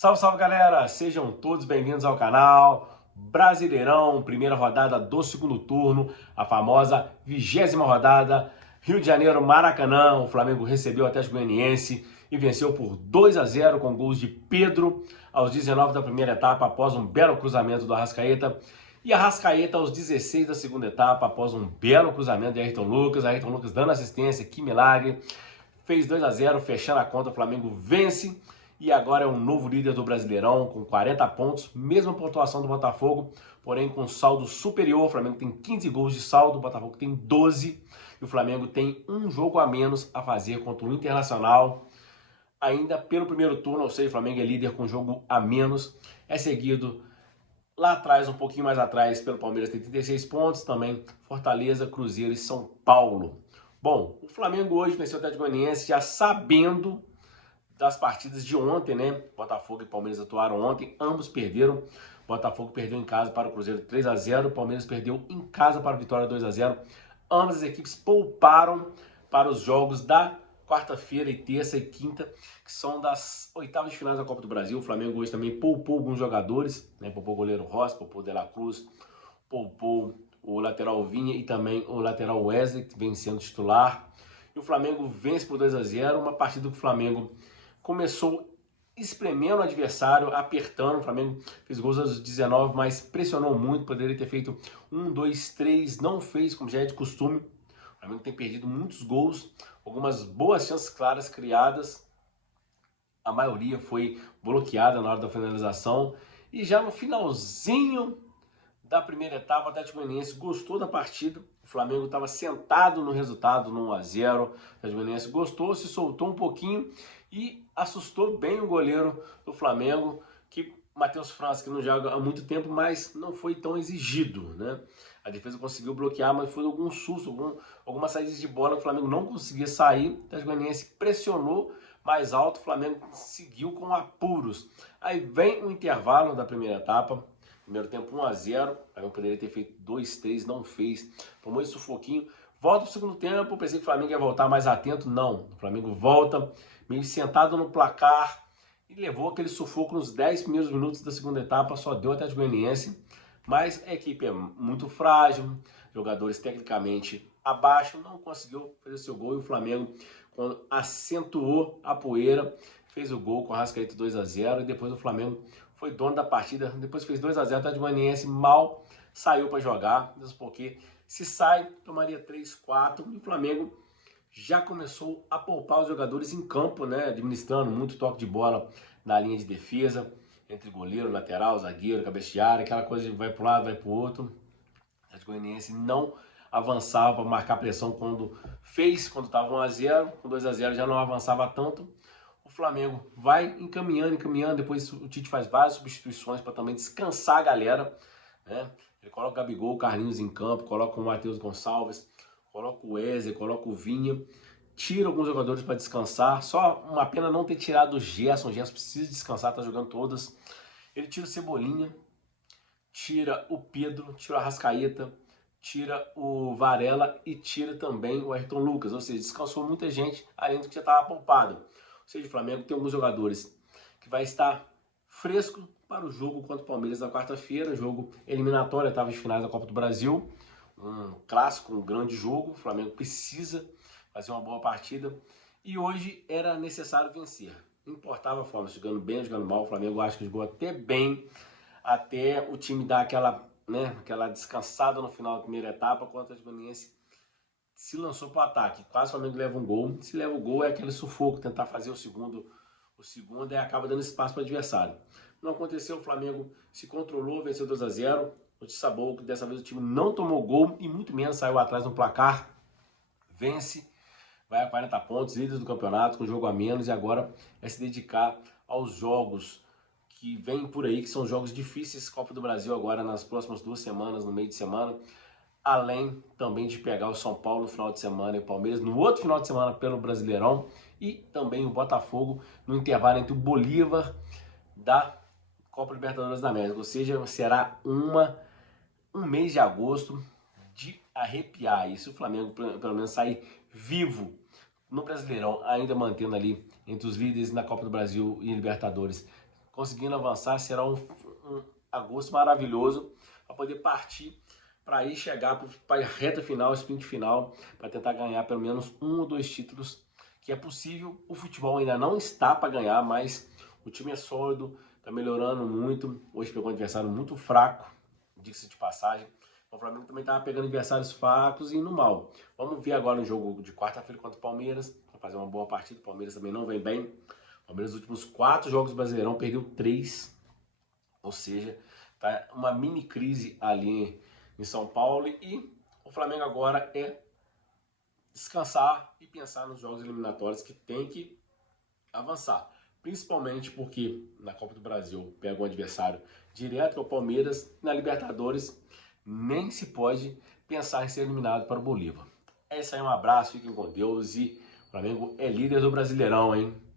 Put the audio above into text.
Salve, salve galera! Sejam todos bem-vindos ao canal Brasileirão, primeira rodada do segundo turno, a famosa 20ª rodada, Rio de Janeiro, Maracanã. O Flamengo recebeu o Atlético Goianiense e venceu por 2-0 com gols de Pedro aos 19 da primeira etapa após um belo cruzamento do Arrascaeta e Arrascaeta aos 16 da segunda etapa após um belo cruzamento de Ayrton Lucas. Ayrton Lucas dando assistência, que milagre! Fez 2-0, fechando a conta, o Flamengo vence e agora é o novo líder do Brasileirão com 40 pontos, mesma pontuação do Botafogo, porém com saldo superior. O Flamengo tem 15 gols de saldo, o Botafogo tem 12 e o Flamengo tem um jogo a menos a fazer contra o Internacional, ainda pelo primeiro turno, ou seja, o Flamengo é líder com jogo a menos, é seguido lá atrás, um pouquinho mais atrás, pelo Palmeiras, tem 36 pontos, também Fortaleza, Cruzeiro e São Paulo. Bom, o Flamengo hoje venceu o Atlético Goianiense já sabendo das partidas de ontem, né? Botafogo e Palmeiras atuaram ontem, ambos perderam. Botafogo perdeu em casa para o Cruzeiro 3-0, Palmeiras perdeu em casa para a Vitória 2-0. Ambas as equipes pouparam para os jogos da quarta-feira e terça e quinta, que são das oitavas de finais da Copa do Brasil. O Flamengo hoje também poupou alguns jogadores, né? Poupou o goleiro Rossi, poupou o De La Cruz, poupou o lateral Vinha e também o lateral Wesley, que vem sendo titular. E o Flamengo vence por 2-0, uma partida que o Flamengo começou espremendo o adversário, apertando. O Flamengo fez gols aos 19, mas pressionou muito, poderia ter feito 1, 2, 3, não fez, como já é de costume. O Flamengo tem perdido muitos gols, algumas boas chances claras criadas, a maioria foi bloqueada na hora da finalização. E já no finalzinho da primeira etapa, o Atlético Goianiense gostou da partida. O Flamengo estava sentado no resultado, no 1-0. O Atlético Goianiense gostou, se soltou um pouquinho e assustou bem o goleiro do Flamengo, que Matheus França, que não joga há muito tempo, mas não foi tão exigido, né? A defesa conseguiu bloquear, mas foi algum susto, alguma saída de bola que o Flamengo não conseguia sair. O Atlético Goianiense pressionou mais alto, o Flamengo seguiu com apuros. Aí vem o intervalo da primeira etapa. Primeiro tempo 1-0, o Flamengo poderia ter feito 2-3, não fez, tomou esse sufoquinho. Volta pro segundo tempo, pensei que o Flamengo ia voltar mais atento, não. O Flamengo volta, meio sentado no placar e levou aquele sufoco nos 10 primeiros minutos da segunda etapa, só deu até o Atlético Goianiense. Mas a equipe é muito frágil, jogadores tecnicamente abaixo, não conseguiu fazer seu gol e o Flamengo, quando acentuou a poeira, fez o gol com o Arrascaeta 2-0 e depois o Flamengo foi dono da partida. Depois fez 2-0, o Atlético Goianiense mal saiu para jogar, porque se sai, tomaria 3-4 e o Flamengo já começou a poupar os jogadores em campo, né? Administrando muito toque de bola na linha de defesa, entre goleiro, lateral, zagueiro, cabeça de área, aquela coisa de vai para um lado, vai para o outro. O Atlético Goianiense não avançava para marcar pressão quando estava 1-0, com 2-0 já não avançava tanto. O Flamengo vai encaminhando, depois o Tite faz várias substituições para também descansar a galera, né? Ele coloca o Gabigol, o Carlinhos em campo, coloca o Matheus Gonçalves, coloca o Wesley, coloca o Vinha, tira alguns jogadores para descansar. Só uma pena não ter tirado o Gerson precisa descansar, tá jogando todas. Ele tira o Cebolinha, tira o Pedro, tira o Arrascaeta, tira o Varela e tira também o Ayrton Lucas, ou seja, descansou muita gente, além do que já estava poupado. Ou seja, o Flamengo tem alguns jogadores que vai estar fresco para o jogo contra o Palmeiras na quarta-feira, jogo eliminatório, oitavas de finais da Copa do Brasil, um clássico, um grande jogo. O Flamengo precisa fazer uma boa partida e hoje era necessário vencer. Não importava a forma, jogando bem ou jogando mal, o Flamengo acho que jogou até bem, até o time dar aquela descansada no final da primeira etapa, contra o Atlético Goianiense se lançou para o ataque. Quase o Flamengo leva um gol. Se leva o gol é aquele sufoco, tentar fazer o segundo e acaba dando espaço para o adversário. Não aconteceu, o Flamengo se controlou, venceu 2-0. Notícia boa que dessa vez o time não tomou gol e muito menos saiu atrás no placar. Vence, vai a 40 pontos, líder do campeonato, com jogo a menos, e agora é se dedicar aos jogos que vêm por aí, que são jogos difíceis. Copa do Brasil agora nas próximas 2 semanas, no meio de semana. Além também de pegar o São Paulo no final de semana e o Palmeiras no outro final de semana pelo Brasileirão. E também o Botafogo no intervalo entre o Bolívar da Copa Libertadores da América. Ou seja, será um mês de agosto de arrepiar. E se o Flamengo pelo menos sair vivo no Brasileirão, ainda mantendo ali entre os líderes na Copa do Brasil e Libertadores, conseguindo avançar, será um agosto maravilhoso para poder partir para aí chegar para a reta final, sprint final, para tentar ganhar pelo menos 1 ou 2 títulos, que é possível. O futebol ainda não está para ganhar, mas o time é sólido, está melhorando muito. Hoje pegou um adversário muito fraco, diga-se de passagem. O Flamengo também estava pegando adversários fracos e indo mal. Vamos ver agora no jogo de quarta-feira contra o Palmeiras, para fazer uma boa partida. O Palmeiras também não vem bem. O Palmeiras, nos últimos 4 jogos do Brasileirão, perdeu 3. Ou seja, tá uma mini crise ali em São Paulo, e o Flamengo agora é descansar e pensar nos jogos eliminatórios que tem que avançar. Principalmente porque na Copa do Brasil pega um adversário direto, que é o Palmeiras, e na Libertadores nem se pode pensar em ser eliminado para o Bolívar. É isso aí, um abraço, fiquem com Deus, e o Flamengo é líder do Brasileirão, hein?